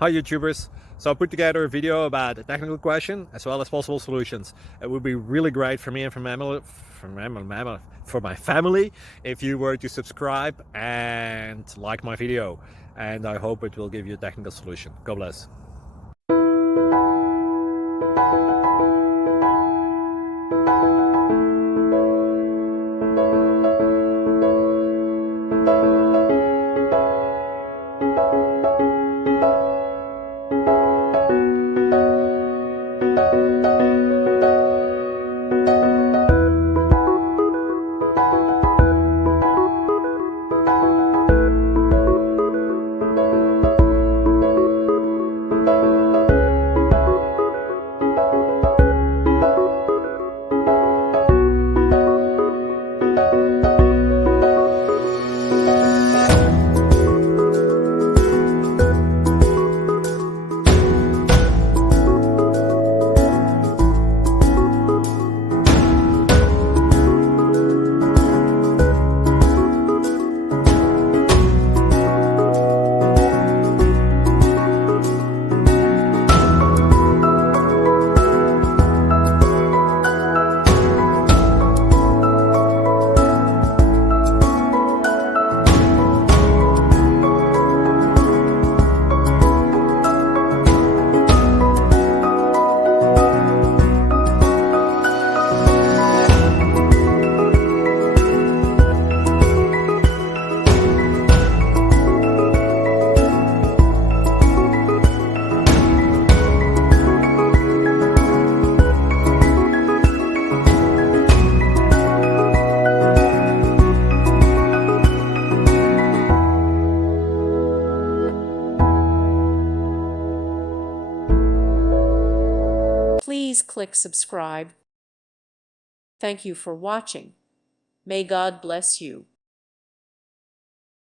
Hi YouTubers! So I put together a video about a technical question as well as possible solutions. It would be really great for me and for my family if you were to subscribe and like my video, and I hope it will give you a technical solution. God bless. Please click subscribe. Thank you for watching. May God bless you.